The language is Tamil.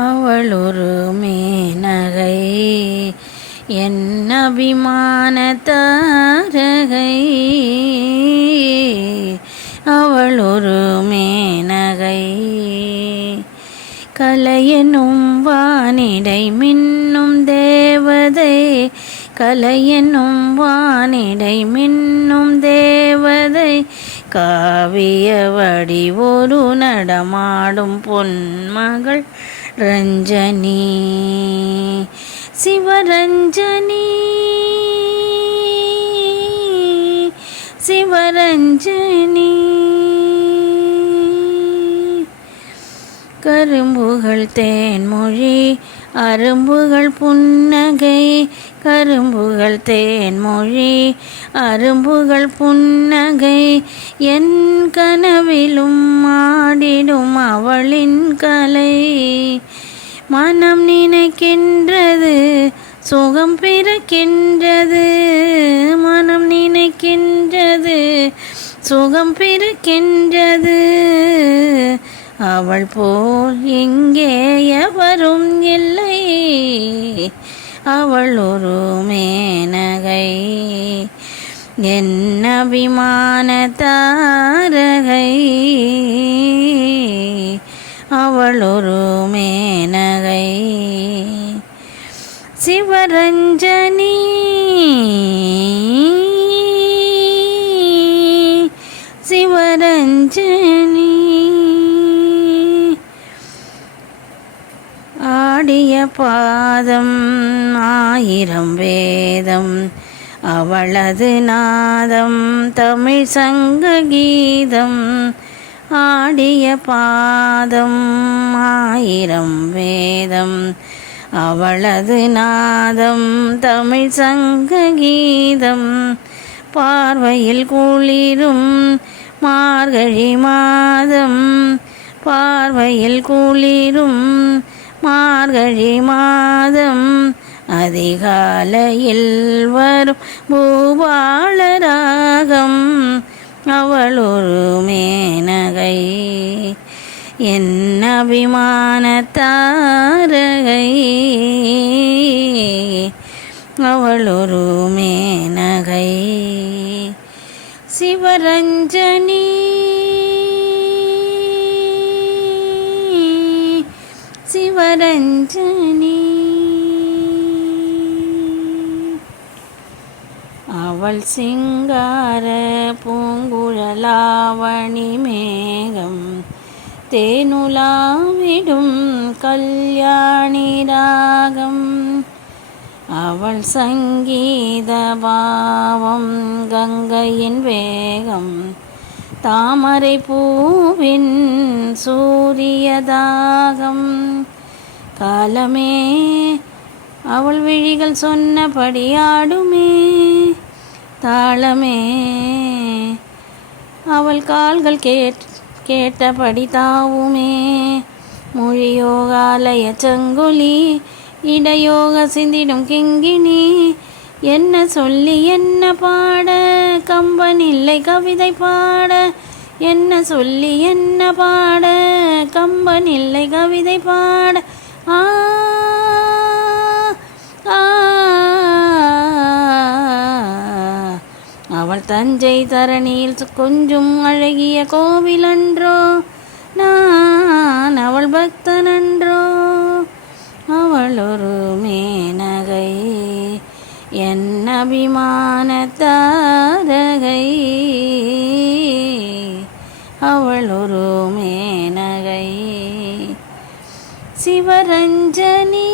அவள் ஒரு மேனகை என் அபிமான தாரகை. அவள் ஒரு மேனகை கலையெனும் வானிடை மின்னும் தேவதை. கலையெனும் வானிடை மின்னும் தேவதை. காவிய வடி ஒரு நடமாடும் பொன்மகள் ரஞ்சனி சிவரஞ்சனி. சிவரஞ்சனி கரும்புகள் தேன்மொழி அரும்புகள் புன்னகை. கரும்புகள் தேன்மொழி அரும்புகள் புன்னகை. என் கனவிலும் ஆடிடும் அவளின் கலை. மனம் நினைக்கின்றது சுகம் பிறக்கின்றது. மனம் நினைக்கின்றது சுகம் பிறக்கின்றது. அவள் போல் இங்கே எவரும் இல்லை. அவள் ஒரு மேனகை என் அபிமான தாரகை. அவள் ஒரு மேனகை சிவரஞ்சனி. சிவரஞ்சனி ஆடிய பாதம் ஆயிரம் வேதம். அவளது நாதம் தமிழ் சங்க கீதம். ஆடிய பாதம் ஆயிரம் வேதம். அவளது நாதம் தமிழ் சங்க கீதம். பார்வையில் குளிரும் மார்கழி மாதம். பார்வையில் குளிரும் மார்கழி மாதம். அதிகாலையில் வரும் பூபால ராகம். அவள் ஒரு மேனகை என் அபிமான தாரகை. அவள் ஒரு மேனகை சிவரஞ்சனி. சிவரஞ்சனி அவள் சிங்கார பூங்குழலாவணி மேகம். தேனுலாவிடும் கல்யாணி ராகம். அவள் சங்கீத பாவம் கங்கையின் வேகம். தாமரை பூவின் சூரியதாகம். காலமே அவள் விழிகள் சொன்னபடி ஆடுமே. தாளமே அவள் கால்கள் கேட்டபடி தாவுமே. மொழியோகாலய சங்கொலி இடையோக சிந்திடும் கிங்கிணி. என்ன சொல்லி என்ன பாட கம்பன் இல்லை கவிதை பாட. என்ன சொல்லி என்ன பாட கம்பன் இல்லை கவிதை பாட. ஆ அவள் தஞ்சை தரணியில் கொஞ்சம் அழகிய கோவிலன்றோ. நான் அவள் பக்தனன்றோ. அவள் ஒரு மேனகை என் அபிமான தாரகை. அவள் ஒரு மேனகை சிவரஞ்சனி.